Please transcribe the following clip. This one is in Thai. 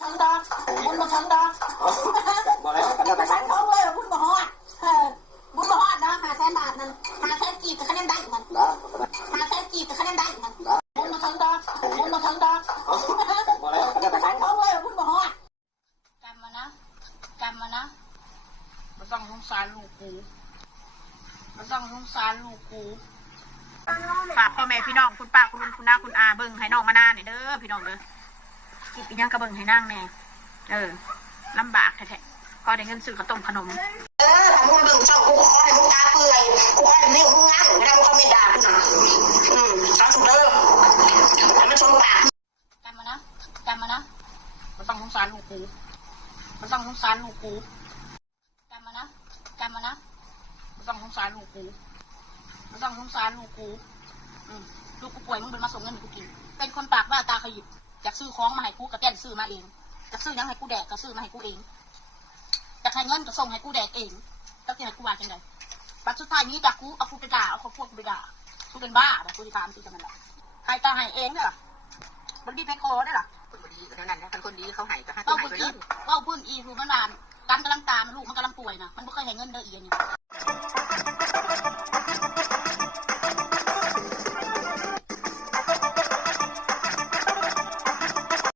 ทั้งดอกบุญมาทั้งดอกบอกแล้วกันแล้วไปใช้ต้องเลยบุญมาฮอดบุญมาฮอดนะ500,000 บาทนั่น500,000 กีบกับคะแนนได้มัน500,000 กีบกับคะแนนได้มันบุญมาทั้งดอกบุญมาทั้งดอกบอกแล้วกันแล้วไปใช้ต้องเลยบุญมาฮอดจำมานะมันต้องสงสารลูกกูมันต้องสงสารลูกกูฝากพ่อแม่พี่น้องคุณป้าคุณลุงคุณน้าคุณอาเบิ่งให้น้องมาหน้าเนี่ยเด้อพี่น้องเด้อกินอีกยังกระเบิ่งให้นั่งแน่ลำบากแท้ๆพอได้เงินซื้อข้าวต้มขนมทำมึงเบิ่งช่องกูขอให้มึงตาเปื่อยกูขอให้มึงงัดไม่ได้กูเขาไม่ด่ากูนะตามสุดเด้อแต่มันชนปากจำมานะมันต้องสงสารลูกกูมันต้องสงสารลูกกูจำมานะมันต้องสงสารลูกกูมันต้องสงสารลูกกูลูกกูป่วยมึงเป็นมาส่งเงินให้กูกินเป็นคนปากบ้าตาขยิบอยากซื้อของมาให้กูกระเต้นซื้อมาเองอยากซื้อยังให้กูแดกก็ซื้อมาให้กูเองอยากให้เงินก็ส่งให้กูแดกเองแล้วที่ให้กูว่าจังไงบัดสุดท้ายนี้จากกูเอากูไปด่าเอาพวกกูไปด่ากูเป็นบ้าแต่กูจะถามสิจะมันละใครตาให้เองเนี่ยหรอมันดีเพคโคได้หรอคนดีเท่านั้นนะคนดีเขาให้ก็ให้ เว้าพื้นอีคือมันนานกันกำลังตามลูกมันกำลังป่วยนะมันไม่เคยให้เงินเด้ออีนี่